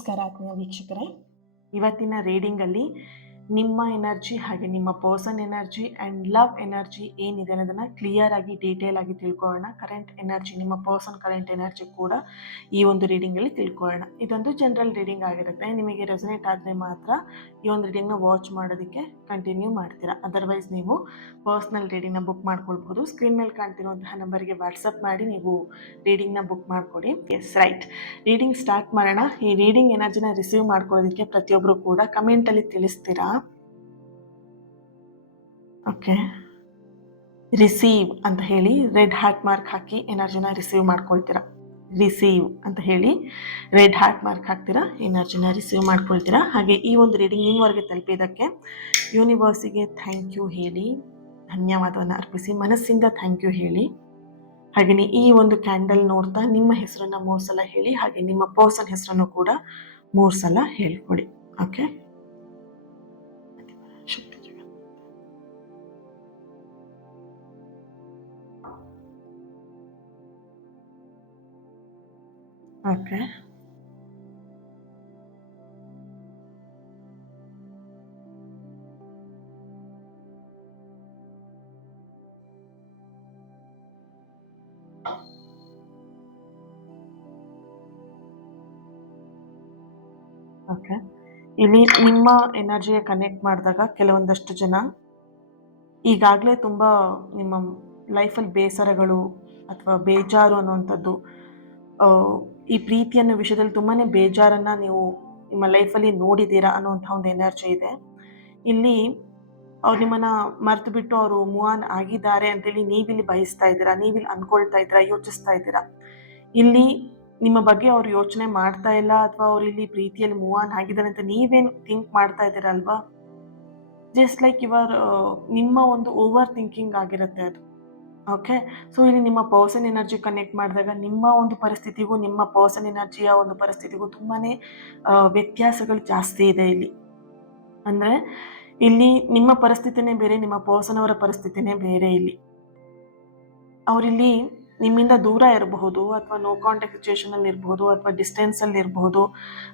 ನಮಸ್ಕಾರ ಆತ್ಮೀಯ ವೀಕ್ಷಕರೇ. ಇವತ್ತಿನ ರೀಡಿಂಗಲ್ಲಿ ನಿಮ್ಮ ಎನರ್ಜಿ ಹಾಗೆ ನಿಮ್ಮ person energy and love energy ಏನಿದೆ ಅನ್ನೋದನ್ನು ಕ್ಲಿಯರ್ ಆಗಿ ಡೀಟೇಲ್ ಆಗಿ ತಿಳ್ಕೊಳ್ಳೋಣ. ಕರೆಂಟ್ ಎನರ್ಜಿ, ನಿಮ್ಮ ಪರ್ಸನ್ ಕರೆಂಟ್ ಎನರ್ಜಿ ಕೂಡ ಈ ಒಂದು ರೀಡಿಂಗಲ್ಲಿ ತಿಳ್ಕೊಳ್ಳೋಣ. ಇದೊಂದು ಜನರಲ್ ರೀಡಿಂಗ್ ಆಗಿರುತ್ತೆ. ನಿಮಗೆ ರೆಸನೇಟ್ ಆದರೆ ಮಾತ್ರ ಈ ಒಂದು ರೀಡಿಂಗ್ನ ವಾಚ್ ಮಾಡೋದಕ್ಕೆ ಕಂಟಿನ್ಯೂ ಮಾಡ್ತೀರಾ. ಅದರ್ವೈಸ್ ನೀವು ಪರ್ಸ್ನಲ್ ರೀಡಿಂಗ್ನ ಬುಕ್ ಮಾಡ್ಕೊಳ್ಬೋದು. ಸ್ಕ್ರೀನ್ ಮೇಲೆ ಕಾಣ್ತಿರುವಂತಹ ನಂಬರ್ಗೆ ವಾಟ್ಸಪ್ ಮಾಡಿ ನೀವು ರೀಡಿಂಗ್ನ ಬುಕ್ ಮಾಡಿಕೊಡಿ. Yes, right. ರೀಡಿಂಗ್ ಸ್ಟಾರ್ಟ್ ಮಾಡೋಣ. ಈ ರೀಡಿಂಗ್ ಎನರ್ಜಿನ ರಿಸೀವ್ ಮಾಡ್ಕೊಳ್ಳೋದಕ್ಕೆ ಪ್ರತಿಯೊಬ್ಬರು ಕೂಡ ಕಮೆಂಟಲ್ಲಿ ತಿಳಿಸ್ತೀರಾ. ಓಕೆ, ರಿಸೀವ್ ಅಂತ ಹೇಳಿ ರೆಡ್ ಹಾರ್ಟ್ ಮಾರ್ಕ್ ಹಾಕಿ ಎನರ್ಜಿನ ರಿಸೀವ್ ಮಾಡ್ಕೊಳ್ತೀರಾ. ರಿಸೀವ್ ಅಂತ ಹೇಳಿ ರೆಡ್ ಹಾರ್ಟ್ ಮಾರ್ಕ್ ಹಾಕ್ತೀರಾ, ಎನರ್ಜಿನ ರಿಸೀವ್ ಮಾಡ್ಕೊಳ್ತೀರಾ. ಹಾಗೆ ಈ ಒಂದು ರೀಡಿಂಗ್ ನಿಮ್ಮವರೆಗೆ ತಲುಪಿದ್ದಕ್ಕೆ ಯೂನಿವರ್ಸಿಗೆ ಥ್ಯಾಂಕ್ ಯು ಹೇಳಿ, ಧನ್ಯವಾದವನ್ನು ಅರ್ಪಿಸಿ ಮನಸ್ಸಿಂದ ಥ್ಯಾಂಕ್ ಯು ಹೇಳಿ. ಹಾಗೆಯೇ ಈ ಒಂದು ಕ್ಯಾಂಡಲ್ ನೋಡ್ತಾ ನಿಮ್ಮ ಹೆಸರನ್ನು 3 ಸಲ ಹೇಳಿ, ಹಾಗೆ ನಿಮ್ಮ ಪರ್ಸನ್ ಹೆಸರನ್ನು ಕೂಡ 3 ಸಲ ಹೇಳ್ಕೊಡಿ. Okay, okay. ಓಕೆ, ಇಲ್ಲಿ ನಿಮ್ಮ ಎನರ್ಜಿಗೆ ಕನೆಕ್ಟ್ ಮಾಡಿದಾಗ ಕೆಲವೊಂದಷ್ಟು ಜನ ಈಗಾಗಲೇ ತುಂಬ ನಿಮ್ಮ ಲೈಫಲ್ಲಿ ಬೇಸರಗಳು ಅಥವಾ ಬೇಜಾರು ಅನ್ನುವಂಥದ್ದು, ಈ ಪ್ರೀತಿ ಅನ್ನೋ ವಿಷಯದಲ್ಲಿ ತುಂಬಾ ಬೇಜಾರನ್ನು ನೀವು ನಿಮ್ಮ ಲೈಫಲ್ಲಿ ನೋಡಿದ್ದೀರಾ ಅನ್ನುವಂಥ ಒಂದು ಎನರ್ಜಿ ಇದೆ. ಇಲ್ಲಿ ಅವ್ರು ನಿಮ್ಮನ್ನು ಮರೆತು ಬಿಟ್ಟು ಅವರು ಮೂವ್ ಆನ್ ಆಗಿದ್ದಾರೆ ಅಂತೇಳಿ ನೀವಿಲ್ಲಿ ಬಯಸ್ತಾ ಇದ್ದೀರಾ, ನೀವಿಲ್ಲಿ ಅಂದ್ಕೊಳ್ತಾ ಇದ್ದೀರಾ, ಯೋಚಿಸ್ತಾ ಇದ್ದೀರಾ. ಇಲ್ಲಿ ನಿಮ್ಮ ಬಗ್ಗೆ ಅವ್ರು ಯೋಚನೆ ಮಾಡ್ತಾ ಇಲ್ಲ, ಅಥವಾ ಅವ್ರು ಇಲ್ಲಿ ಪ್ರೀತಿಯಲ್ಲಿ ಮೂವ್ ಆನ್ ಆಗಿದ್ದಾರೆ ಅಂತ ನೀವೇನು ಥಿಂಕ್ ಮಾಡ್ತಾ ಇದ್ದೀರಲ್ವಾ. ಜಸ್ಟ್ ಲೈಕ್ ನಿಮ್ಮ ಒಂದು ಓವರ್ ಥಿಂಕಿಂಗ್ ಆಗಿರುತ್ತೆ ಅದು. ಓಕೆ, ಸೊ ಇಲ್ಲಿ ನಿಮ್ಮ ಪರ್ಸನ್ ಎನರ್ಜಿ ಕನೆಕ್ಟ್ ಮಾಡಿದಾಗ ನಿಮ್ಮ ಒಂದು ಪರಿಸ್ಥಿತಿಗೂ ನಿಮ್ಮ ಪರ್ಸನ್ ಎನರ್ಜಿಯ ಒಂದು ಪರಿಸ್ಥಿತಿಗೂ ತುಂಬಾ ವ್ಯತ್ಯಾಸಗಳು ಜಾಸ್ತಿ ಇದೆ ಇಲ್ಲಿ. ಅಂದರೆ ಇಲ್ಲಿ ನಿಮ್ಮ ಪರಿಸ್ಥಿತಿನೇ ಬೇರೆ, ನಿಮ್ಮ ಪರ್ಸನ್ ಅವರ ಪರಿಸ್ಥಿತಿನೇ ಬೇರೆ. ಇಲ್ಲಿ ಅವರಿಲ್ಲಿ ನಿಮ್ಮಿಂದ ದೂರ ಇರಬಹುದು, ಅಥವಾ ನೋ ಕಾಂಟ್ಯಾಕ್ಟ್ ಸಿಚುವೇಶನಲ್ಲಿ ಇರಬಹುದು, ಅಥವಾ ಡಿಸ್ಟೆನ್ಸಲ್ಲಿ ಇರಬಹುದು,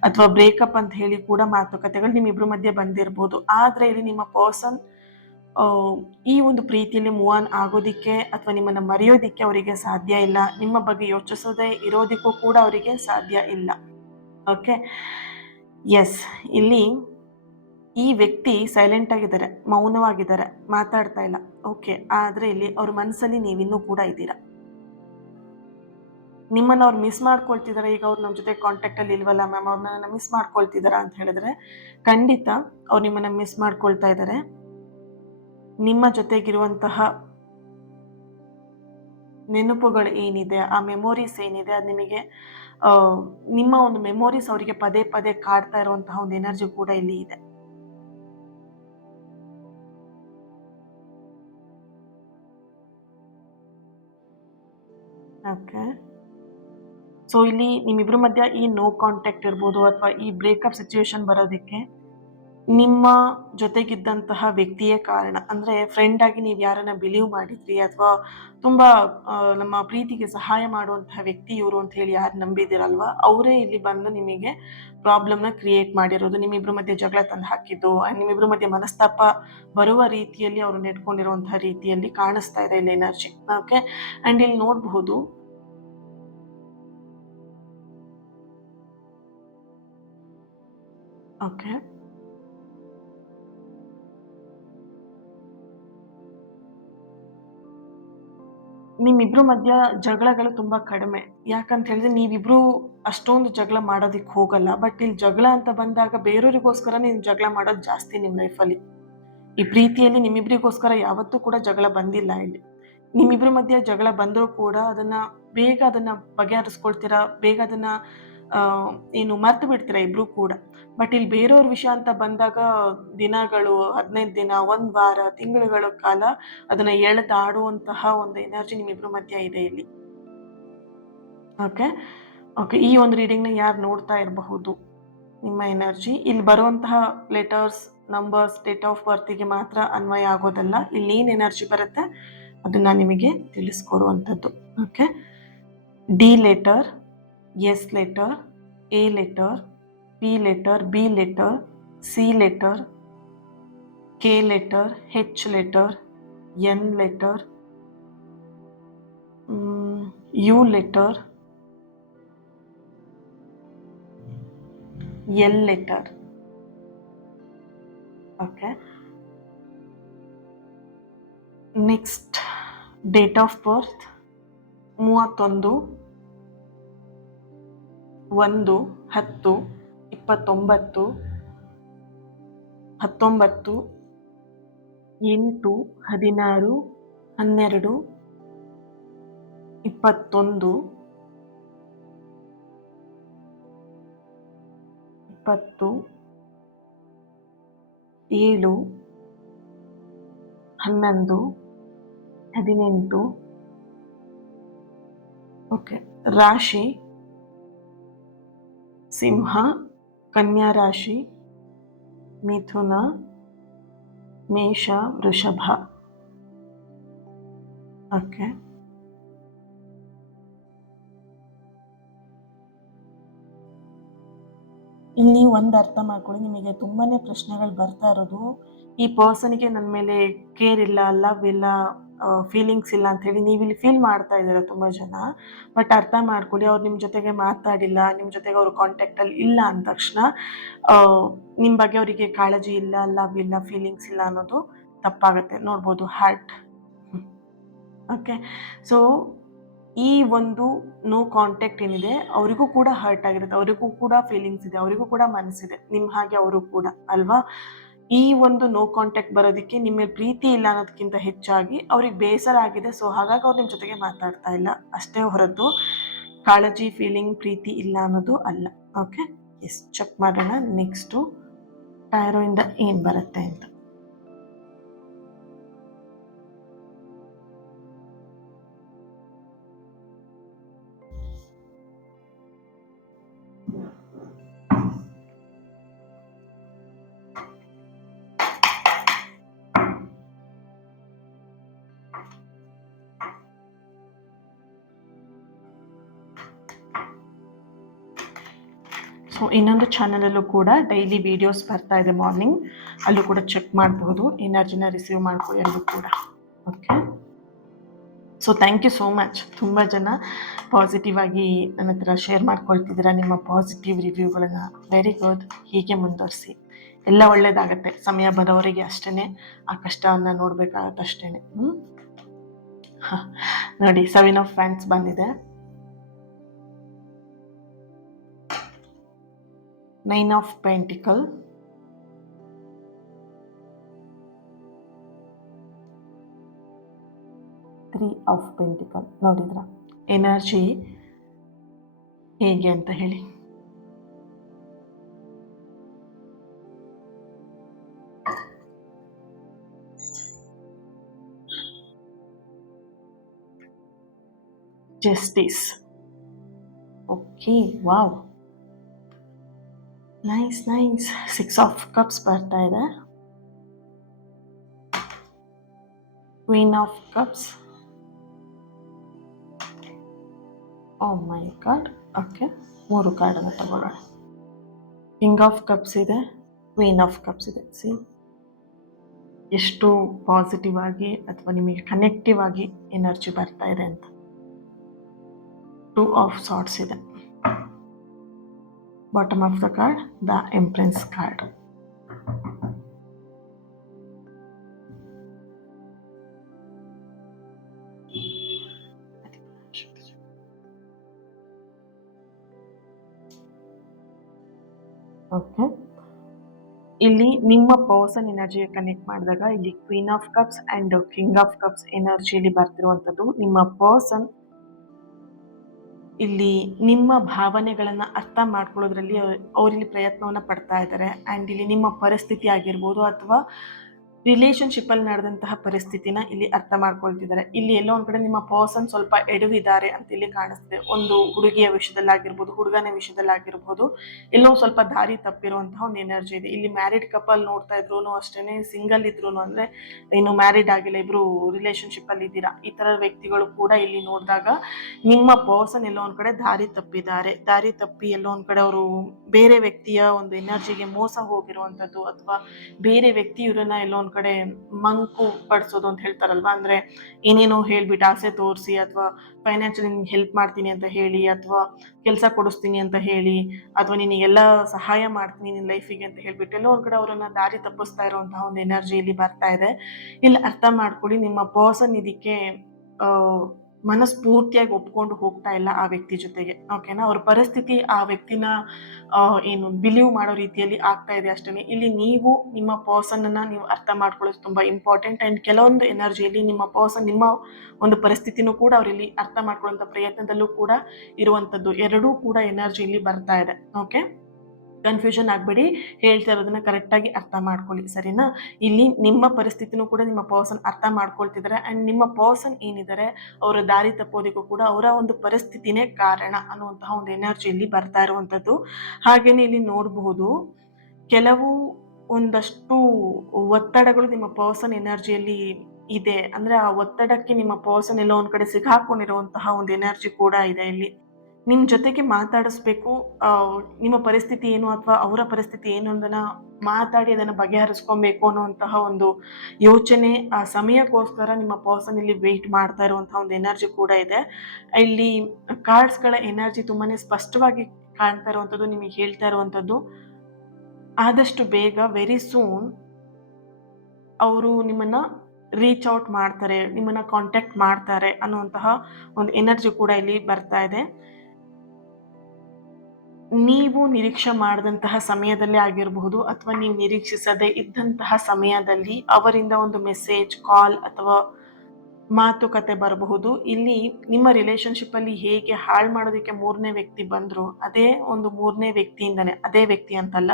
ಅಥವಾ ಬ್ರೇಕಪ್ ಅಂತ ಹೇಳಿ ಕೂಡ ಮಾತುಕತೆಗಳು ನಿಮ್ಮಿಬ್ಬರ ಮಧ್ಯೆ ಬಂದಿರಬಹುದು. ಆದರೆ ಇಲ್ಲಿ ನಿಮ್ಮ ಪರ್ಸನ್ ಈ ಒಂದು ಪ್ರೀತಿಯಲ್ಲಿ ಮೂವ್ ಆನ್ ಆಗೋದಿಕ್ಕೆ ಅಥವಾ ನಿಮ್ಮನ್ನು ಮರೆಯೋದಿಕ್ಕೆ ಅವರಿಗೆ ಸಾಧ್ಯ ಇಲ್ಲ. ನಿಮ್ಮ ಬಗ್ಗೆ ಯೋಚಿಸೋದೇ ಇರೋದಕ್ಕೂ ಕೂಡ ಅವರಿಗೆ ಸಾಧ್ಯ ಇಲ್ಲ. Okay, yes. ಇಲ್ಲಿ ಈ ವ್ಯಕ್ತಿ ಸೈಲೆಂಟ್ ಆಗಿದ್ದಾರೆ, ಮೌನವಾಗಿದ್ದಾರೆ, ಮಾತಾಡ್ತಾ ಇಲ್ಲ. ಓಕೆ, ಆದರೆ ಇಲ್ಲಿ ಅವ್ರ ಮನಸ್ಸಲ್ಲಿ ನೀವಿನ್ನೂ ಕೂಡ ಇದ್ದೀರಾ. ನಿಮ್ಮನ್ನು ಅವ್ರು ಮಿಸ್ ಮಾಡ್ಕೊಳ್ತಿದ್ದಾರೆ. ಈಗ ಅವ್ರು ನಮ್ಮ ಜೊತೆ ಕಾಂಟ್ಯಾಕ್ಟಲ್ಲಿ ಇಲ್ವಲ್ಲ ಮ್ಯಾಮ್, ಅವ್ರನ್ನ ಮಿಸ್ ಮಾಡ್ಕೊಳ್ತಿದ್ದಾರಾ ಅಂತ ಹೇಳಿದ್ರೆ ಖಂಡಿತ ಅವ್ರು ನಿಮ್ಮನ್ನು ಮಿಸ್ ಮಾಡ್ಕೊಳ್ತಾ ಇದ್ದಾರೆ. ನಿಮ್ಮ ಜೊತೆಗಿರುವಂತಹ ನೆನಪುಗಳು ಏನಿದೆ, ಆ ಮೆಮೊರೀಸ್ ಏನಿದೆ, ಅದು ನಿಮಗೆ ನಿಮ್ಮ ಒಂದು ಮೆಮೊರೀಸ್ ಅವರಿಗೆ ಪದೇ ಪದೇ ಕಾಡ್ತಾ ಇರುವಂತಹ ಒಂದು ಎನರ್ಜಿ ಕೂಡ ಇಲ್ಲಿ ಇದೆ. ಓಕೆ, ಸೊ ಇಲ್ಲಿ ನಿಮ್ಮಿಬ್ಬರ ಮಧ್ಯ ಈ ನೋ ಕಾಂಟ್ಯಾಕ್ಟ್ ಇರ್ಬೋದು, ಅಥವಾ ಈ ಬ್ರೇಕಪ್ ಸಿಚುವೇಶನ್ ಬರೋದಕ್ಕೆ ನಿಮ್ಮ ಜೊತೆಗಿದ್ದಂತಹ ವ್ಯಕ್ತಿಯೇ ಕಾರಣ. ಅಂದರೆ ಫ್ರೆಂಡ್ ಆಗಿ ನೀವು ಯಾರನ್ನ ಬಿಲೀವ್ ಮಾಡಿದ್ರಿ, ಅಥವಾ ತುಂಬ ನಮ್ಮ ಪ್ರೀತಿಗೆ ಸಹಾಯ ಮಾಡುವಂತಹ ವ್ಯಕ್ತಿ ಇವರು ಅಂತ ಹೇಳಿ ಯಾರು ನಂಬಿದಿರಲ್ವ, ಅವರೇ ಇಲ್ಲಿ ಬಂದು ನಿಮಗೆ ಪ್ರಾಬ್ಲಮ್ನ ಕ್ರಿಯೇಟ್ ಮಾಡಿರೋದು, ನಿಮ್ಮಿಬ್ಬರ ಮಧ್ಯೆ ಜಗಳ ತಂದು ಹಾಕಿದ್ದು, ಆ್ಯಂಡ್ ನಿಮ್ಮಿಬ್ಬರ ಮಧ್ಯೆ ಮನಸ್ತಾಪ ಬರುವ ರೀತಿಯಲ್ಲಿ ಅವರು ನೆಟ್ಕೊಂಡಿರುವಂತಹ ರೀತಿಯಲ್ಲಿ ಕಾಣಿಸ್ತಾ ಇದೆ ಇಲ್ಲಿ ಎನರ್ಜಿ. ಓಕೆ, ಆ್ಯಂಡ್ ಇಲ್ಲಿ ನೋಡಬಹುದು ಓಕೆ, ನಿಮ್ಮಿಬ್ರ ಮಧ್ಯ ಜಗಳಗಳು ತುಂಬಾ ಕಡಿಮೆ. ಯಾಕಂತ ಹೇಳಿದ್ರೆ ನೀವಿಬ್ರು ಅಷ್ಟೊಂದು ಜಗಳ ಮಾಡೋದಿಕ್ಕೆ ಹೋಗಲ್ಲ. ಬಟ್ ಇಲ್ಲಿ ಜಗಳ ಅಂತ ಬಂದಾಗ ಬೇರೆಯವರಿಗೋಸ್ಕರ ನೀವು ಜಗಳ ಮಾಡೋದು ಜಾಸ್ತಿ ನಿಮ್ಮ ಲೈಫಲ್ಲಿ. ಈ ಪ್ರೀತಿಯಲ್ಲಿ ನಿಮ್ಮಿಬ್ರಿಗೋಸ್ಕರ ಯಾವತ್ತೂ ಕೂಡ ಜಗಳ ಬಂದಿಲ್ಲ ಇಲ್ಲಿ. ನಿಮ್ಮಿಬ್ರ ಮಧ್ಯೆ ಜಗಳ ಬಂದರೂ ಕೂಡ ಬೇಗ ಅದನ್ನ ಬಗೆಹರಿಸ್ಕೊಳ್ತೀರಾ, ಬೇಗ ಅದನ್ನ ಏನು ಮರ್ತು ಬಿಡ್ತೀರಾ ಇಬ್ರು ಕೂಡ. ಬಟ್ ಇಲ್ಲಿ ಬೇರೆಯವ್ರ ವಿಷಯ ಅಂತ ಬಂದಾಗ ದಿನಗಳು, 15 ದಿನ, 1 ವಾರ, ತಿಂಗಳುಗಳ ಕಾಲ ಅದನ್ನ ಎಳೆದಾಡುವಂತಹ ಒಂದು ಎನರ್ಜಿ ನಿಮ್ಮಿಬ್ರ ಮಧ್ಯ ಇದೆ ಇಲ್ಲಿ. ಓಕೆ ಓಕೆ, ಈ ಒಂದು ರೀಡಿಂಗ್ನ ಯಾರು ನೋಡ್ತಾ ಇರಬಹುದು, ನಿಮ್ಮ ಎನರ್ಜಿ ಇಲ್ಲಿ ಬರುವಂತಹ ಲೆಟರ್ಸ್, ನಂಬರ್ಸ್, ಡೇಟ್ ಆಫ್ ಬರ್ತಿಗೆ ಮಾತ್ರ ಅನ್ವಯ ಆಗೋದಲ್ಲ. ಇಲ್ಲಿ ಏನು ಎನರ್ಜಿ ಬರುತ್ತೆ ಅದನ್ನ ನಿಮಗೆ ತಿಳಿಸ್ಕೊಡುವಂಥದ್ದು. Okay, D letter, S letter, A letter, P letter, B letter, C letter, K letter, H letter, N letter, U letter, L letter. Okay. Next, date of birth 31, 19, 20, 21, 7, 18. Okay. ರಾಶಿ ಸಿಂಹ, ಕನ್ಯಾ ರಾಶಿ, ಮಿಥುನ, ಮೇಷ, ವೃಷಭ. ಓಕೆ. ಇಲ್ಲಿ ಒಂದು ಅರ್ಥ ಮಾಡ್ಕೊಳ್ಳಿ, ನಿಮಗೆ ತುಂಬಾನೇ ಪ್ರಶ್ನೆಗಳು ಬರ್ತಾ ಇರೋದು ಈ ಪರ್ಸನ್ಗೆ ನನ್ನ ಮೇಲೆ ಕೇರ್ ಇಲ್ಲ, ಲವ್ ಇಲ್ಲ, ಫೀಲಿಂಗ್ಸ್ ಇಲ್ಲ ಅಂತ ಹೇಳಿ ನೀವು ಇಲ್ಲಿ ಫೀಲ್ ಮಾಡ್ತಾ ಇದ್ದೀರಾ ತುಂಬ ಜನ. ಬಟ್ ಅರ್ಥ ಮಾಡ್ಕೊಳ್ಳಿ, ಅವ್ರು ನಿಮ್ಮ ಜೊತೆಗೆ ಮಾತಾಡಿಲ್ಲ, ನಿಮ್ಮ ಜೊತೆಗೆ ಅವರು ಕಾಂಟ್ಯಾಕ್ಟಲ್ಲಿ ಇಲ್ಲ ಅಂದ ತಕ್ಷಣ ನಿಮ್ಮ ಬಗ್ಗೆ ಅವರಿಗೆ ಕಾಳಜಿ ಇಲ್ಲ, ಲವ್ ಇಲ್ಲ, ಫೀಲಿಂಗ್ಸ್ ಇಲ್ಲ ಅನ್ನೋದು ತಪ್ಪಾಗುತ್ತೆ. ನೋಡ್ಬೋದು ಹಾರ್ಟ್. ಓಕೆ. ಸೊ ಈ ಒಂದು ನೋ ಕಾಂಟ್ಯಾಕ್ಟ್ ಏನಿದೆ ಅವರಿಗೂ ಕೂಡ ಹರ್ಟ್ ಆಗಿರುತ್ತೆ, ಅವರಿಗೂ ಕೂಡ ಫೀಲಿಂಗ್ಸ್ ಇದೆ, ಅವರಿಗೂ ಕೂಡ ಮನಸ್ಸಿದೆ, ನಿಮ್ಮ ಹಾಗೆ ಅವರು ಕೂಡ ಅಲ್ವಾ. ಈ ಒಂದು ನೋ ಕಾಂಟ್ಯಾಕ್ಟ್ ಬರೋದಕ್ಕೆ ನಿಮ್ಮ ಮೇಲೆ ಪ್ರೀತಿ ಇಲ್ಲ ಅನ್ನೋದಕ್ಕಿಂತ ಹೆಚ್ಚಾಗಿ ಅವ್ರಿಗೆ ಬೇಸರ ಆಗಿದೆ. ಸೊ ಹಾಗಾಗಿ ಅವ್ರು ನಿಮ್ಮ ಜೊತೆಗೆ ಮಾತಾಡ್ತಾ ಇಲ್ಲ ಅಷ್ಟೇ ಹೊರತು ಕಾಳಜಿ, ಫೀಲಿಂಗ್, ಪ್ರೀತಿ ಇಲ್ಲ ಅನ್ನೋದು ಅಲ್ಲ. ಓಕೆ. ಎಸ್, ಚೆಕ್ ಮಾಡೋಣ ನೆಕ್ಸ್ಟು ಟ್ಯಾರೋಯಿಂದ ಏನು ಬರುತ್ತೆ ಅಂತ. ಸೊ ಇನ್ನೊಂದು ಚಾನಲಲ್ಲೂ ಕೂಡ ಡೈಲಿ ವೀಡಿಯೋಸ್ ಬರ್ತಾ ಇದೆ ಮಾರ್ನಿಂಗ್, ಅಲ್ಲೂ ಕೂಡ ಚೆಕ್ ಮಾಡಬಹುದು, ಎನರ್ಜಿನ ರಿಸೀವ್ ಮಾಡ್ಕೊಳ್ಳಿ ಅಲ್ಲೂ ಕೂಡ. Okay. So thank you so much. ತುಂಬ ಜನ ಪಾಸಿಟಿವ್ ಆಗಿ ನನ್ನ ಹತ್ರ ಶೇರ್ ಮಾಡ್ಕೊಳ್ತಿದ್ದೀರಾ ನಿಮ್ಮ ಪಾಸಿಟಿವ್ ರಿವ್ಯೂಗಳನ್ನು. Very good. ಹೀಗೆ ಮುಂದುವರಿಸಿ, ಎಲ್ಲ ಒಳ್ಳೇದಾಗತ್ತೆ. ಸಮಯ ಬರೋವರಿಗೆ ಅಷ್ಟೇ ಆ ಕಷ್ಟವನ್ನು ನೋಡಬೇಕಾಗತ್ತೆ ಅಷ್ಟೇ. ನೋಡಿ 7 ಆಫ್ ಫ್ಯಾನ್ಸ್ ಬಂದಿದೆ, 9 ಆಫ್ ಪೆಂಟಿಕಲ್, 3 ಆಫ್ ಪೆಂಟಿಕಲ್. ನೋಡಿದ್ರ ಎನರ್ಜಿ ಹೇಗೆ ಅಂತ ಹೇಳಿ. Justice. Okay, wow, nice nice. 6 of cups ಬರ್ತಾ ಇದೆ, queen of cups. Oh my god. Okay, 3 ಕಾರ್ಡನ್ನು ತಗೊಳ್ಳೋಣ. ಕಿಂಗ್ ಆಫ್ ಕಪ್ಸ್ ಇದೆ, ಕ್ವೀನ್ ಆಫ್ ಕಪ್ಸ್ ಇದೆ. ಸಿ ಎಷ್ಟು ಪಾಸಿಟಿವ್ ಆಗಿ ಅಥವಾ ನಿಮಗೆ ಕನೆಕ್ಟಿವ್ ಆಗಿ ಎನರ್ಜಿ ಬರ್ತಾ ಇದೆ ಅಂತ. 2 ಆಫ್ ಸಾರ್ಟ್ಸ್ ಇದೆ. Bottom of the card, the empress card. Okay. ಇಲ್ಲಿ ನಿಮ್ಮ ಪರ್ಸನ್ ಎನರ್ಜಿಗೆ ಕನೆಕ್ಟ್ ಮಾಡಿದಾಗ ಇಲ್ಲಿ queen of cups and king of cups ಎನರ್ಜಿಯಲ್ಲಿ ಬರ್ತಿರುವಂಥದ್ದು. ನಿಮ್ಮ ಪರ್ಸನ್ ಇಲ್ಲಿ ನಿಮ್ಮ ಭಾವನೆಗಳನ್ನು ಅರ್ಥ ಮಾಡ್ಕೊಳ್ಳೋದ್ರಲ್ಲಿ ಅವರಿಲ್ಲಿ ಪ್ರಯತ್ನವನ್ನು ಪಡ್ತಾ ಇದ್ದಾರೆ. ಆ್ಯಂಡ್ ಇಲ್ಲಿ ನಿಮ್ಮ ಪರಿಸ್ಥಿತಿ ಆಗಿರ್ಬೋದು ಅಥವಾ ರಿಲೇಶನ್ಶಿಪ್ ಅಲ್ಲಿ ನಡೆದಂತಹ ಪರಿಸ್ಥಿತಿನ ಇಲ್ಲಿ ಅರ್ಥ ಮಾಡ್ಕೊಳ್ತಿದ್ದಾರೆ. ಇಲ್ಲಿ ಎಲ್ಲೋ ಒಂದ್ ಕಡೆ ನಿಮ್ಮ ಪರ್ಸನ್ ಸ್ವಲ್ಪ ಎಡವಿದ್ದಾರೆ ಅಂತ ಇಲ್ಲಿ ಕಾಣಿಸ್ತಿದೆ. ಒಂದು ಹುಡುಗಿಯ ವಿಷಯದಲ್ಲಾಗಿರ್ಬೋದು, ಹುಡುಗನ ವಿಷಯದಲ್ಲಾಗಿರ್ಬೋದು, ಎಲ್ಲೋ ಸ್ವಲ್ಪ ದಾರಿ ತಪ್ಪಿರುವಂತಹ ಒಂದು ಎನರ್ಜಿ ಇದೆ. ಇಲ್ಲಿ ಮ್ಯಾರಿಡ್ ಕಪಲ್ ನೋಡ್ತಾ ಇದ್ರು ಅಷ್ಟೇನೆ, ಸಿಂಗಲ್ ಇದ್ರು ಅಂದ್ರೆ ಇನ್ನು ಮ್ಯಾರಿಡ್ ಆಗಿಲ್ಲ, ಇಬ್ರು ರಿಲೇಶನ್ಶಿಪ್ ಅಲ್ಲಿ ಇದ್ದೀರಾ, ಈ ತರ ವ್ಯಕ್ತಿಗಳು ಕೂಡ ಇಲ್ಲಿ ನೋಡಿದಾಗ ನಿಮ್ಮ ಪರ್ಸನ್ ಎಲ್ಲೋ ಒಂದ್ ಕಡೆ ದಾರಿ ತಪ್ಪಿದ್ದಾರೆ. ದಾರಿ ತಪ್ಪಿ ಎಲ್ಲೋ ಒಂದ್ ಕಡೆ ಅವರು ಬೇರೆ ವ್ಯಕ್ತಿಯ ಒಂದು ಎನರ್ಜಿಗೆ ಮೋಸ ಹೋಗಿರುವಂತದ್ದು, ಅಥವಾ ಬೇರೆ ವ್ಯಕ್ತಿ ಇವ್ರನ್ನ ಎಲ್ಲೋ ಒಂದ್ ಕಡೆ ಮಂಕು ಪಡಿಸೋದು ಅಂತ ಹೇಳ್ತಾರಲ್ವಾ, ಅಂದ್ರೆ ಏನೇನೋ ಹೇಳ್ಬಿಟ್ಟು ಆಸೆ ತೋರಿಸಿ, ಅಥವಾ ಫೈನಾನ್ಷಿಯಲಿ ನಿನ್ಗೆ ಹೆಲ್ಪ್ ಮಾಡ್ತೀನಿ ಅಂತ ಹೇಳಿ, ಅಥವಾ ಕೆಲಸ ಕೊಡಿಸ್ತೀನಿ ಅಂತ ಹೇಳಿ, ಅಥವಾ ನಿನಗೆಲ್ಲ ಸಹಾಯ ಮಾಡ್ತೀನಿ ನಿನ್ನ ಲೈಫಿಗೆ ಅಂತ ಹೇಳ್ಬಿಟ್ಟು ಎಲ್ಲೋ ಒಂದ್ ಕಡೆ ಅವರನ್ನ ದಾರಿ ತಪ್ಪಿಸ್ತಾ ಇರುವಂತಹ ಒಂದು ಎನರ್ಜಿ ಇಲ್ಲಿ ಬರ್ತಾ ಇದೆ. ಇಲ್ಲಿ ಅರ್ಥ ಮಾಡ್ಕೊಳ್ಳಿ, ನಿಮ್ಮ ಪರ್ಸನ್ ಇದಕ್ಕೆ ಮನಸ್ಫೂರ್ತಿಯಾಗಿ ಒಪ್ಕೊಂಡು ಹೋಗ್ತಾ ಇಲ್ಲ ಆ ವ್ಯಕ್ತಿ ಜೊತೆಗೆ. ಓಕೆನಾ, ಅವ್ರ ಪರಿಸ್ಥಿತಿ ಆ ವ್ಯಕ್ತಿನ ಏನು ಬಿಲೀವ್ ಮಾಡೋ ರೀತಿಯಲ್ಲಿ ಆಗ್ತಾ ಇದೆ ಅಷ್ಟೇ. ಇಲ್ಲಿ ನೀವು ನಿಮ್ಮ ಪರ್ಸನ್ ಅನ್ನ ನೀವು ಅರ್ಥ ಮಾಡ್ಕೊಳ್ಳೋದು ತುಂಬಾ ಇಂಪಾರ್ಟೆಂಟ್. ಅಂಡ್ ಕೆಲವೊಂದು ಎನರ್ಜಿಯಲ್ಲಿ ನಿಮ್ಮ ಪರ್ಸನ್ ನಿಮ್ಮ ಒಂದು ಪರಿಸ್ಥಿತಿನೂ ಕೂಡ ಅವರಲ್ಲಿ ಅರ್ಥ ಮಾಡ್ಕೊಳ್ಳುವಂತ ಪ್ರಯತ್ನದಲ್ಲೂ ಕೂಡ ಇರುವಂತದ್ದು. ಎರಡೂ ಕೂಡ ಎನರ್ಜಿ ಇಲ್ಲಿ ಬರ್ತಾ ಇದೆ. ಓಕೆ, ಕನ್ಫ್ಯೂಷನ್ ಆಗ್ಬೇಡಿ, ಹೇಳ್ತಾ ಇರೋದನ್ನ ಕರೆಕ್ಟ್ ಆಗಿ ಅರ್ಥ ಮಾಡ್ಕೊಳ್ಳಿ, ಸರಿನಾ. ಇಲ್ಲಿ ನಿಮ್ಮ ಪರಿಸ್ಥಿತಿನೂ ಕೂಡ ನಿಮ್ಮ ಪರ್ಸನ್ ಅರ್ಥ ಮಾಡ್ಕೊಳ್ತಿದ್ದಾರೆ. ಅಂಡ್ ನಿಮ್ಮ ಪರ್ಸನ್ ಏನಿದ್ದಾರೆ ಅವರ ದಾರಿ ತಪ್ಪೋದಕ್ಕೂ ಕೂಡ ಅವರ ಒಂದು ಪರಿಸ್ಥಿತಿನೇ ಕಾರಣ ಅನ್ನುವಂತಹ ಒಂದು ಎನರ್ಜಿ ಇಲ್ಲಿ ಬರ್ತಾ ಇರುವಂತದ್ದು. ಹಾಗೇನೆ ಇಲ್ಲಿ ನೋಡಬಹುದು, ಕೆಲವು ಒಂದಷ್ಟು ಒತ್ತಡಗಳು ನಿಮ್ಮ ಪರ್ಸನ್ ಎನರ್ಜಿಯಲ್ಲಿ ಇದೆ. ಅಂದ್ರೆ ಆ ಒತ್ತಡಕ್ಕೆ ನಿಮ್ಮ ಪರ್ಸನ್ ಎಲ್ಲೋ ಒಂದ್ ಕಡೆ ಸಿಕ್ಕಾಕೊಂಡಿರುವಂತಹ ಒಂದು ಎನರ್ಜಿ ಕೂಡ ಇದೆ. ಇಲ್ಲಿ ನಿಮ್ ಜೊತೆಗೆ ಮಾತಾಡಿಸ್ಬೇಕು, ನಿಮ್ಮ ಪರಿಸ್ಥಿತಿ ಏನು ಅಥವಾ ಅವರ ಪರಿಸ್ಥಿತಿ ಏನು ಅನ್ನೋದನ್ನ ಮಾತಾಡಿ ಅದನ್ನ ಬಗೆಹರಿಸ್ಕೊಬೇಕು ಅನ್ನುವಂತಹ ಒಂದು ಯೋಚನೆ, ಆ ಸಮಯಕ್ಕೋಸ್ಕರ ನಿಮ್ಮ ಪರ್ಸನ್ ಇಲ್ಲಿ ವೇಟ್ ಮಾಡ್ತಾ ಇರುವಂತಹ ಒಂದು ಎನರ್ಜಿ ಕೂಡ ಇದೆ. ಇಲ್ಲಿ ಕಾರ್ಡ್ಸ್ ಗಳ ಎನರ್ಜಿ ತುಂಬಾನೇ ಸ್ಪಷ್ಟವಾಗಿ ಕಾಣ್ತಾ ಇರುವಂತದ್ದು, ನಿಮಗೆ ಹೇಳ್ತಾ ಇರುವಂತದ್ದು, ಆದಷ್ಟು ಬೇಗ ವೆರಿ ಸೂನ್ ಅವರು ನಿಮ್ಮನ್ನ ರೀಚ್ ಔಟ್ ಮಾಡ್ತಾರೆ, ನಿಮ್ಮನ್ನ ಕಾಂಟ್ಯಾಕ್ಟ್ ಮಾಡ್ತಾರೆ ಅನ್ನುವಂತಹ ಒಂದು ಎನರ್ಜಿ ಕೂಡ ಇಲ್ಲಿ ಬರ್ತಾ ಇದೆ. ನೀವು ನಿರೀಕ್ಷೆ ಮಾಡಿದಂತಹ ಸಮಯದಲ್ಲೇ ಆಗಿರಬಹುದು, ಅಥವಾ ನೀವು ನಿರೀಕ್ಷಿಸದೇ ಇದ್ದಂತಹ ಸಮಯದಲ್ಲಿ ಅವರಿಂದ ಒಂದು ಮೆಸೇಜ್, ಕಾಲ್ ಅಥವಾ ಮಾತುಕತೆ ಬರಬಹುದು. ಇಲ್ಲಿ ನಿಮ್ಮ ರಿಲೇಶನ್ಶಿಪ್ ಅಲ್ಲಿ ಹೇಗೆ ಹಾಳು ಮಾಡೋದಕ್ಕೆ ಮೂರನೇ ವ್ಯಕ್ತಿ ಬಂದ್ರು, ಅದೇ ಒಂದು ಮೂರನೇ ವ್ಯಕ್ತಿಯಿಂದನೇ, ಅದೇ ವ್ಯಕ್ತಿ ಅಂತಲ್ಲ,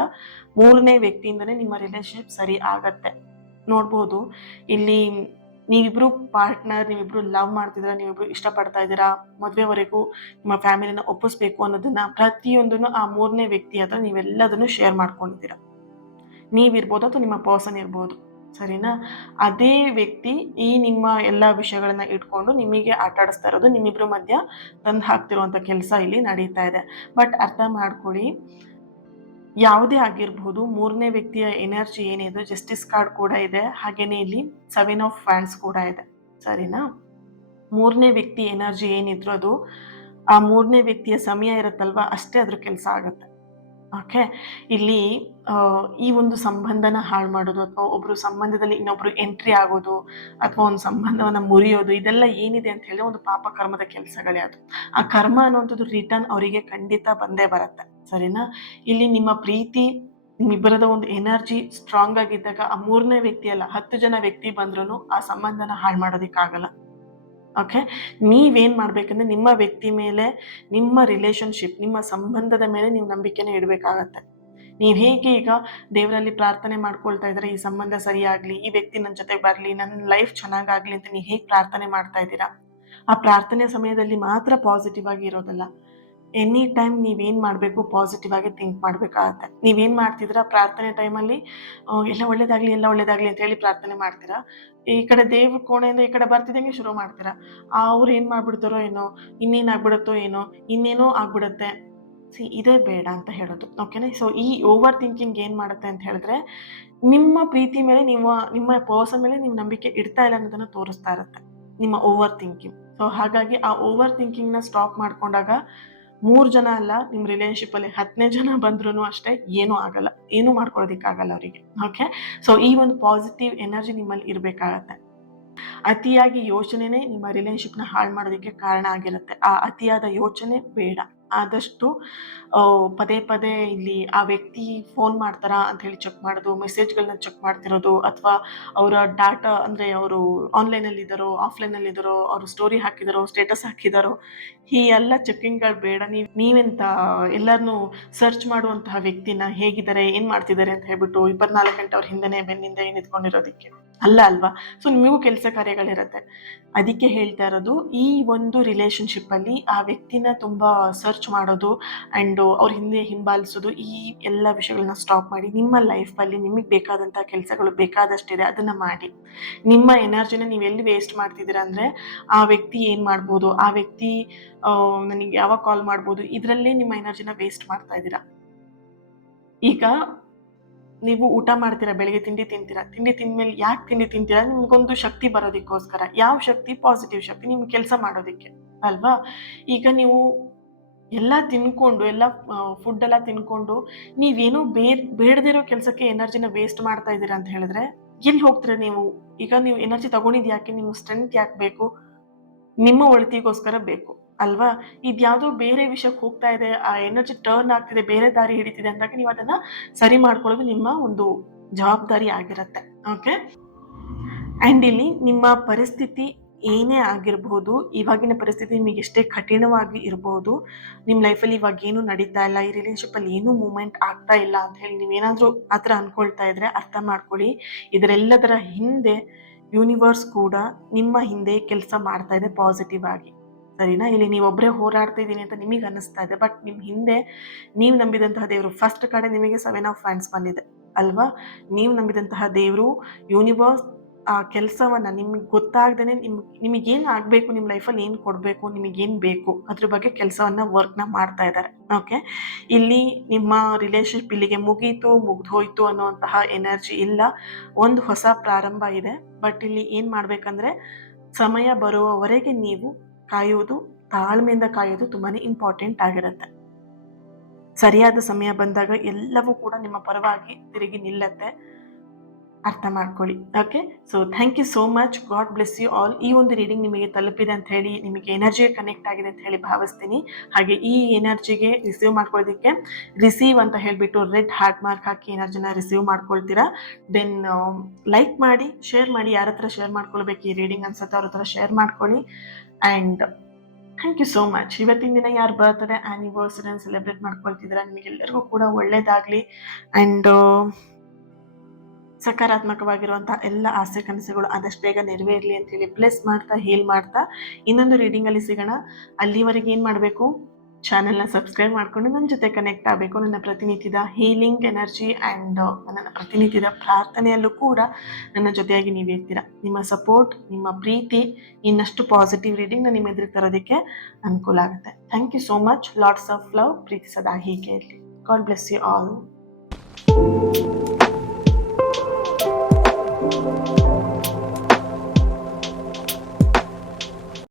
ಮೂರನೇ ವ್ಯಕ್ತಿಯಿಂದನೇ ನಿಮ್ಮ ರಿಲೇಶನ್ಶಿಪ್ ಸರಿ ಆಗತ್ತೆ. ನೋಡ್ಬೋದು, ಇಲ್ಲಿ ನೀವಿಬ್ರು ಪಾರ್ಟ್ನರ್, ನೀವಿಬ್ರು ಲವ್ ಮಾಡ್ತಿದ್ದೀರಾ, ನೀವಿಬ್ರು ಇಷ್ಟಪಡ್ತಾ ಇದ್ದೀರಾ, ಮದುವೆವರೆಗೂ ನಿಮ್ಮ ಫ್ಯಾಮಿಲಿನ ಒಪ್ಪಿಸ್ಬೇಕು ಅನ್ನೋದನ್ನ ಪ್ರತಿಯೊಂದನ್ನು ಆ ಮೂರನೇ ವ್ಯಕ್ತಿ ಹತ್ರ ನೀವೆಲ್ಲದನ್ನು ಶೇರ್ ಮಾಡ್ಕೊಂಡಿದ್ದೀರಾ. ನೀವಿರ್ಬೋದು ಅಥವಾ ನಿಮ್ಮ ಪರ್ಸನ್ ಇರ್ಬೋದು, ಸರಿನಾ. ಅದೇ ವ್ಯಕ್ತಿ ಈ ನಿಮ್ಮ ಎಲ್ಲ ವಿಷಯಗಳನ್ನ ಇಟ್ಕೊಂಡು ನಿಮಗೆ ಆಟ ಆಡಿಸ್ತಾ ಇರೋದು, ನಿಮ್ಮಿಬ್ರು ಮಧ್ಯ ತಂದು ಹಾಕ್ತಿರುವಂತ ಕೆಲಸ ಇಲ್ಲಿ ನಡೀತಾ ಇದೆ. ಬಟ್ ಅರ್ಥ ಮಾಡ್ಕೊಳ್ಳಿ, ಯಾವುದೇ ಆಗಿರಬಹುದು, ಮೂರನೇ ವ್ಯಕ್ತಿಯ ಎನರ್ಜಿ ಏನಿದೆ, ಜಸ್ಟಿಸ್ ಕಾರ್ಡ್ ಕೂಡ ಇದೆ, ಹಾಗೇನೆ ಇಲ್ಲಿ 7 ಆಫ್ ಫ್ಯಾನ್ಸ್ ಕೂಡ ಇದೆ, ಸರಿನಾ. ಮೂರನೇ ವ್ಯಕ್ತಿ ಎನರ್ಜಿ ಏನಿದ್ರು ಅದು ಆ ಮೂರನೇ ವ್ಯಕ್ತಿಯ ಸಮಯ ಇರುತ್ತಲ್ವಾ, ಅಷ್ಟೇ ಅದ್ರ ಕೆಲಸ ಆಗುತ್ತೆ. ಓಕೆ, ಇಲ್ಲಿ ಈ ಒಂದು ಸಂಬಂಧನ ಹಾಳು ಮಾಡೋದು, ಅಥವಾ ಒಬ್ರು ಸಂಬಂಧದಲ್ಲಿ ಇನ್ನೊಬ್ರು ಎಂಟ್ರಿ ಆಗೋದು, ಅಥವಾ ಒಂದು ಸಂಬಂಧವನ್ನ ಮುರಿಯೋದು, ಇದೆಲ್ಲ ಏನಿದೆ ಅಂತ ಹೇಳಿ ಒಂದು ಪಾಪ ಕರ್ಮದ ಕೆಲಸಗಳೇ ಅದು. ಆ ಕರ್ಮ ಅನ್ನುವಂಥದ್ದು ರಿಟರ್ನ್ ಅವರಿಗೆ ಖಂಡಿತ ಬಂದೇ ಬರುತ್ತೆ, ಸರಿನಾ. ಇಲ್ಲಿ ನಿಮ್ಮ ಪ್ರೀತಿ, ನಿಮ್ಮಿಬ್ಬರದ ಒಂದು ಎನರ್ಜಿ ಸ್ಟ್ರಾಂಗ್ ಆಗಿದ್ದಾಗ ಆ ಮೂರನೇ ವ್ಯಕ್ತಿ ಅಲ್ಲ, 10 ಜನ ವ್ಯಕ್ತಿ ಬಂದ್ರು ಆ ಸಂಬಂಧನ ಹಾಳು ಮಾಡೋದಿಕ್ಕಾಗಲ್ಲ. ಓಕೆ, ನೀವೇನ್ ಮಾಡ್ಬೇಕಂದ್ರೆ ನಿಮ್ಮ ವ್ಯಕ್ತಿ ಮೇಲೆ, ನಿಮ್ಮ ರಿಲೇಶನ್ಶಿಪ್, ನಿಮ್ಮ ಸಂಬಂಧದ ಮೇಲೆ ನೀವು ನಂಬಿಕೆನ ಇಡಬೇಕಾಗತ್ತೆ. ನೀವು ಹೇಗೆ ಈಗ ದೇವರಲ್ಲಿ ಪ್ರಾರ್ಥನೆ ಮಾಡ್ಕೊಳ್ತಾ ಇದ್ರೆ, ಈ ಸಂಬಂಧ ಸರಿಯಾಗ್ಲಿ, ಈ ವ್ಯಕ್ತಿ ನನ್ನ ಜೊತೆಗೆ ಬರ್ಲಿ, ನನ್ನ ಲೈಫ್ ಚೆನ್ನಾಗಾಗ್ಲಿ ಅಂತ ನೀವು ಹೇಗೆ ಪ್ರಾರ್ಥನೆ ಮಾಡ್ತಾ ಇದ್ದೀರಾ, ಆ ಪ್ರಾರ್ಥನೆ ಸಮಯದಲ್ಲಿ ಮಾತ್ರ ಪಾಸಿಟಿವ್ ಆಗಿ ಇರೋದಲ್ಲ, ಎನಿ ಟೈಮ್ ನೀವೇನ್ ಮಾಡಬೇಕು, ಪಾಸಿಟಿವ್ ಆಗಿ ಥಿಂಕ್ ಮಾಡಬೇಕಾಗತ್ತೆ. ನೀವೇನ್ ಮಾಡ್ತಿದ್ದೀರಾ ಪ್ರಾರ್ಥನೆ ಟೈಮಲ್ಲಿ, ಎಲ್ಲ ಒಳ್ಳೇದಾಗ್ಲಿ, ಎಲ್ಲ ಒಳ್ಳೇದಾಗ್ಲಿ ಅಂತ ಹೇಳಿ ಪ್ರಾರ್ಥನೆ ಮಾಡ್ತೀರಾ, ಈ ಕಡೆ ದೇವ್ರ ಕೋಣೆಯಿಂದ ಈ ಕಡೆ ಬರ್ತಿದ್ದಂಗೆ ಶುರು ಮಾಡ್ತೀರಾ, ಅವ್ರು ಏನ್ ಮಾಡ್ಬಿಡ್ತಾರೋ ಏನೋ, ಇನ್ನೇನ್ ಆಗ್ಬಿಡುತ್ತೋ ಏನೋ, ಇನ್ನೇನೋ ಆಗ್ಬಿಡುತ್ತೆ. ಇದೇ ಬೇಡ ಅಂತ ಹೇಳೋದು. ಓಕೆನಾ. ಸೊ ಈ ಓವರ್ ಥಿಂಕಿಂಗ್ ಏನ್ ಮಾಡುತ್ತೆ ಅಂತ ಹೇಳಿದ್ರೆ, ನಿಮ್ಮ ಪ್ರೀತಿ ಮೇಲೆ ನಿಮ್ಮ ಪರ್ಸನ್ ಮೇಲೆ ನೀವು ನಂಬಿಕೆ ಇಡ್ತಾ ಇಲ್ಲ ಅನ್ನೋದನ್ನ ತೋರಿಸ್ತಾ ಇರುತ್ತೆ ನಿಮ್ಮ ಓವರ್ ಥಿಂಕಿಂಗ್. ಸೊ ಹಾಗಾಗಿ ಆ ಓವರ್ ಥಿಂಕಿಂಗ್ ನ ಸ್ಟಾಪ್ ಮಾಡ್ಕೊಂಡಾಗ 3 ಜನ ಅಲ್ಲ, ನಿಮ್ಮ ರಿಲೇಶನ್ಶಿಪ್ ಅಲ್ಲಿ 10ನೇ ಜನ ಬಂದ್ರೂ ಅಷ್ಟೇ ಏನೂ ಆಗಲ್ಲ, ಏನೂ ಮಾಡ್ಕೊಳ್ಳೋದಿಕ್ಕಾಗಲ್ಲ ಅವರಿಗೆ. ಓಕೆ, ಸೊ ಈ ಒಂದು ಪಾಸಿಟಿವ್ ಎನರ್ಜಿ ನಿಮ್ಮಲ್ಲಿ ಇರಬೇಕಾಗತ್ತೆ. ಅತಿಯಾಗಿ ಯೋಚನೆನೇ ನಿಮ್ಮ ರಿಲೇಶನ್ಶಿಪ್ ನ ಹಾಳು ಮಾಡೋದಕ್ಕೆ ಕಾರಣ ಆಗಿರುತ್ತೆ. ಆ ಅತಿಯಾದ ಯೋಚನೆ ಬೇಡ. ಆದಷ್ಟು ಪದೇ ಪದೇ ಇಲ್ಲಿ ಆ ವ್ಯಕ್ತಿ ಫೋನ್ ಮಾಡ್ತಾರಾ ಅಂತ ಹೇಳಿ ಚೆಕ್ ಮಾಡೋದು, ಮೆಸೇಜ್ಗಳನ್ನ ಚೆಕ್ ಮಾಡ್ತಿರೋದು, ಅಥವಾ ಅವರ ಡಾಟಾ ಅಂದರೆ ಅವರು ಆನ್ಲೈನಲ್ಲಿ ಇದ್ದಾರೋ ಆಫ್ಲೈನಲ್ಲಿ ಇದ್ದಾರೋ, ಅವರು ಸ್ಟೋರಿ ಹಾಕಿದಾರೋ ಸ್ಟೇಟಸ್ ಹಾಕಿದಾರೋ, ಈ ಎಲ್ಲ ಚೆಕ್ಕಿಂಗ್ಗಳು ಬೇಡ. ನೀವೆಂತ ಎಲ್ಲರನ್ನೂ ಸರ್ಚ್ ಮಾಡುವಂತಹ ವ್ಯಕ್ತಿನ ಹೇಗಿದ್ದಾರೆ ಏನು ಮಾಡ್ತಿದ್ದಾರೆ ಅಂತ ಹೇಳ್ಬಿಟ್ಟು 24 ಗಂಟೆ ಅವ್ರ ಹಿಂದೆನೇ ಬೆನ್ನಿಂದ ನಿಂತ್ಕೊಂಡಿರೋದಕ್ಕೆ ಅಲ್ಲ ಅಲ್ವಾ. ಸೊ ನಿಮಗೂ ಕೆಲಸ ಕಾರ್ಯಗಳಿರುತ್ತೆ. ಅದಕ್ಕೆ ಹೇಳ್ತಾ ಇರೋದು, ಈ ಒಂದು ರಿಲೇಶನ್ಶಿಪ್ಪಲ್ಲಿ ಆ ವ್ಯಕ್ತಿನ ತುಂಬ ಸರ್ಚ್ ಮಾಡೋದು ಆ್ಯಂಡ್ ಅವ್ರ ಹಿಂದೆ ಹಿಂಬಾಲಿಸೋದು, ಈ ಎಲ್ಲ ವಿಷಯಗಳನ್ನ ಸ್ಟಾಪ್ ಮಾಡಿ. ನಿಮ್ಮ ಲೈಫಲ್ಲಿ ನಿಮಗೆ ಬೇಕಾದಂಥ ಕೆಲಸಗಳು ಬೇಕಾದಷ್ಟಿದೆ, ಅದನ್ನು ಮಾಡಿ. ನಿಮ್ಮ ಎನರ್ಜಿನ ನೀವು ಎಲ್ಲಿ ವೇಸ್ಟ್ ಮಾಡ್ತಿದ್ದೀರಾ ಅಂದರೆ, ಆ ವ್ಯಕ್ತಿ ಏನು ಮಾಡ್ಬೋದು, ಆ ವ್ಯಕ್ತಿ ನನಗೆ ಯಾವಾಗ ಕಾಲ್ ಮಾಡ್ಬೋದು, ಇದರಲ್ಲೇ ನಿಮ್ಮ ಎನರ್ಜಿನ ವೇಸ್ಟ್ ಮಾಡ್ತಾ ಇದ್ದೀರಾ. ಈಗ ನೀವು ಊಟ ಮಾಡ್ತೀರಾ, ಬೆಳಿಗ್ಗೆ ತಿಂಡಿ ತಿಂತೀರಾ, ತಿಂಡಿ ತಿಂದ್ಮೇಲೆ ಯಾಕೆ ತಿಂಡಿ ತಿಂತೀರಾ? ನಿಮ್ಗೊಂದು ಶಕ್ತಿ ಬರೋದಕ್ಕೋಸ್ಕರ. ಯಾವ ಶಕ್ತಿ? ಪಾಸಿಟಿವ್ ಶಕ್ತಿ, ನಿಮ್ಗೆ ಕೆಲಸ ಮಾಡೋದಕ್ಕೆ ಅಲ್ವಾ. ಈಗ ನೀವು ಎಲ್ಲ ತಿನ್ಕೊಂಡು, ಎಲ್ಲ ಫುಡ್ ಎಲ್ಲ ತಿನ್ಕೊಂಡು ನೀವೇನೋ ಬೇಡದಿರೋ ಕೆಲಸಕ್ಕೆ ಎನರ್ಜಿನ ವೇಸ್ಟ್ ಮಾಡ್ತಾ ಇದ್ದೀರಾ ಅಂತ ಹೇಳಿದ್ರೆ ಎಲ್ಲಿ ಹೋಗ್ತೀರಾ ನೀವು? ಈಗ ನೀವು ಎನರ್ಜಿ ತಗೊಂಡಿದ್ದು ಯಾಕೆ? ನಿಮ್ಗೆ ಸ್ಟ್ರೆಂತ್ ಯಾಕೆ ಬೇಕು? ನಿಮ್ಮ ಒಳಿತಿಗೋಸ್ಕರ ಬೇಕು ಅಲ್ವಾ. ಇದ್ಯಾವುದೋ ಬೇರೆ ವಿಷಯಕ್ಕೆ ಹೋಗ್ತಾ ಇದೆ, ಆ ಎನರ್ಜಿ ಟರ್ನ್ ಆಗ್ತಿದೆ, ಬೇರೆ ದಾರಿ ಹಿಡಿತಿದೆ ಅಂದಾಗ ನೀವು ಅದನ್ನ ಸರಿ ಮಾಡ್ಕೊಳ್ಳೋದು ನಿಮ್ಮ ಒಂದು ಜವಾಬ್ದಾರಿ ಆಗಿರುತ್ತೆ. ಓಕೆ. ಆ್ಯಂಡ್ ಇಲ್ಲಿ ನಿಮ್ಮ ಪರಿಸ್ಥಿತಿ ಏನೇ ಆಗಿರ್ಬೋದು, ಇವಾಗಿನ ಪರಿಸ್ಥಿತಿ ನಿಮಗೆ ಎಷ್ಟೇ ಕಠಿಣವಾಗಿ ಇರ್ಬೋದು, ನಿಮ್ಮ ಲೈಫಲ್ಲಿ ಇವಾಗ ಏನು ನಡೀತಾ ಇಲ್ಲ, ಈ ರಿಲೇಶನ್ಶಿಪ್ಪಲ್ಲಿ ಏನೂ ಮೂಮೆಂಟ್ ಆಗ್ತಾ ಇಲ್ಲ ಅಂತ ಹೇಳಿ ನೀವೇನಾದರೂ ಆ ಥರ ಅಂದ್ಕೊಳ್ತಾ ಇದ್ರೆ ಅರ್ಥ ಮಾಡ್ಕೊಳ್ಳಿ, ಇದರೆಲ್ಲದರ ಹಿಂದೆ ಯೂನಿವರ್ಸ್ ಕೂಡ ನಿಮ್ಮ ಹಿಂದೆ ಕೆಲಸ ಮಾಡ್ತಾ ಇದೆ ಪಾಸಿಟಿವ್ ಆಗಿ. ಸರಿನಾ. ಇಲ್ಲಿ ನೀವೊಬ್ಬರೇ ಹೋರಾಡ್ತಾ ಇದ್ದೀನಿ ಅಂತ ನಿಮಗೆ ಅನ್ನಿಸ್ತಾ ಇದೆ, ಬಟ್ ನಿಮ್ಮ ಹಿಂದೆ ನೀವು ನಂಬಿದಂತಹ ದೇವರು, ಫಸ್ಟ್ ಕಡೆ ನಿಮಗೆ 7 ಆಫ್ ಫ್ಯಾಂಡ್ಸ್ ಬಂದಿದೆ ಅಲ್ವಾ. ನೀವು ನಂಬಿದಂತಹ ದೇವರು, ಯೂನಿವರ್ಸ್ ಆ ಕೆಲಸವನ್ನು ನಿಮಗೆ ಗೊತ್ತಾಗ್ದೇ ನಿಮಗೇನು ಆಗಬೇಕು, ನಿಮ್ಮ ಲೈಫಲ್ಲಿ ಏನು ಕೊಡಬೇಕು, ನಿಮಗೇನು ಬೇಕು ಅದ್ರ ಬಗ್ಗೆ ಕೆಲಸವನ್ನು ವರ್ಕ್ನ ಮಾಡ್ತಾ ಇದ್ದಾರೆ. ಓಕೆ. ಇಲ್ಲಿ ನಿಮ್ಮ ರಿಲೇಶನ್ಶಿಪ್ ಇಲ್ಲಿಗೆ ಮುಗ್ದೋಯ್ತು ಅನ್ನುವಂತಹ ಎನರ್ಜಿ ಇಲ್ಲ. ಒಂದು ಹೊಸ ಪ್ರಾರಂಭ ಇದೆ. ಬಟ್ ಇಲ್ಲಿ ಏನು ಮಾಡಬೇಕಂದ್ರೆ, ಸಮಯ ಬರುವವರೆಗೆ ನೀವು ಕಾಯುವುದು, ತಾಳ್ಮೆಯಿಂದ ಕಾಯೋದು ತುಂಬಾ ಇಂಪಾರ್ಟೆಂಟ್ ಆಗಿರುತ್ತೆ. ಸರಿಯಾದ ಸಮಯ ಬಂದಾಗ ಎಲ್ಲವೂ ಕೂಡ ನಿಮ್ಮ ಪರವಾಗಿ ತಿರುಗಿ ನಿಲ್ಲತ್ತೆ. ಅರ್ಥ ಮಾಡ್ಕೊಳ್ಳಿ. Okay. So thank you so much. God bless you all. ಈ ಒಂದು ರೀಡಿಂಗ್ ನಿಮಗೆ ತಲುಪಿದೆ ಅಂತ ಹೇಳಿ, ನಿಮಗೆ ಎನರ್ಜಿಗೆ ಕನೆಕ್ಟ್ ಆಗಿದೆ ಅಂತ ಹೇಳಿ ಭಾವಿಸ್ತೀನಿ. ಹಾಗೆ ಈ ಎನರ್ಜಿಗೆ ರಿಸೀವ್ ಮಾಡ್ಕೊಳ್ಳೋದಕ್ಕೆ ರಿಸೀವ್ ಅಂತ ಹೇಳಿಬಿಟ್ಟು ರೆಡ್ ಹಾರ್ಟ್ ಮಾರ್ಕ್ ಹಾಕಿ ಎನರ್ಜಿನ ರಿಸೀವ್ ಮಾಡ್ಕೊಳ್ತೀರಾ. ದೆನ್ ಲೈಕ್ ಮಾಡಿ, ಶೇರ್ ಮಾಡಿ. ಯಾರ ಹತ್ರ ಶೇರ್ ಮಾಡ್ಕೊಳ್ಬೇಕು ಈ ರೀಡಿಂಗ್ ಅನ್ಸುತ್ತೆ ಅವ್ರ ಹತ್ರ ಶೇರ್ ಮಾಡ್ಕೊಳ್ಳಿ. And thank you so much. ಇವತ್ತಿನ ದಿನ ಯಾರು ಬರ್ತ್ಡೇ ಆ್ಯನಿವರ್ಸರಿನ ಸೆಲೆಬ್ರೇಟ್ ಮಾಡ್ಕೊಳ್ತಿದ್ದೀರಾ, ನಿಮಗೆಲ್ಲರಿಗೂ ಕೂಡ ಒಳ್ಳೆಯದಾಗಲಿ. ಆ್ಯಂಡ್ ಸಕಾರಾತ್ಮಕವಾಗಿರುವಂಥ ಎಲ್ಲ ಆಸೆ ಕನಸುಗಳು ಆದಷ್ಟು ಬೇಗ ನೆರವೇರಲಿ ಅಂತ ಹೇಳಿ ಬ್ಲೆಸ್ ಮಾಡ್ತಾ, ಹೀಲ್ ಮಾಡ್ತಾ ಇನ್ನೊಂದು ರೀಡಿಂಗಲ್ಲಿ ಸಿಗೋಣ. ಅಲ್ಲಿವರೆಗೆ ಏನು ಮಾಡಬೇಕು, ಚಾನೆಲ್ನ ಸಬ್ಸ್ಕ್ರೈಬ್ ಮಾಡಿಕೊಂಡು ನನ್ನ ಜೊತೆ ಕನೆಕ್ಟ್ ಆಗಬೇಕು. ನನ್ನ ಪ್ರತಿನಿತ್ಯದ ಹೀಲಿಂಗ್ ಎನರ್ಜಿ ಆ್ಯಂಡ್ ನನ್ನ ಪ್ರತಿನಿತ್ಯದ ಪ್ರಾರ್ಥನೆಯಲ್ಲೂ ಕೂಡ ನನ್ನ ಜೊತೆಯಾಗಿ ನೀವು ಇರ್ತೀರಾ. ನಿಮ್ಮ ಸಪೋರ್ಟ್, ನಿಮ್ಮ ಪ್ರೀತಿ ಇನ್ನಷ್ಟು ಪಾಸಿಟಿವ್ ರೀಡಿಂಗ್ನ ನಿಮ್ಮ ಎದುರಿಗೆ ತರೋದಕ್ಕೆ ಅನುಕೂಲ ಆಗುತ್ತೆ. Thank you so much. Lots of love. ಪ್ರೀತಿ ಸದಾ ಹೀಗೆ ಇರಲಿ. God bless you all.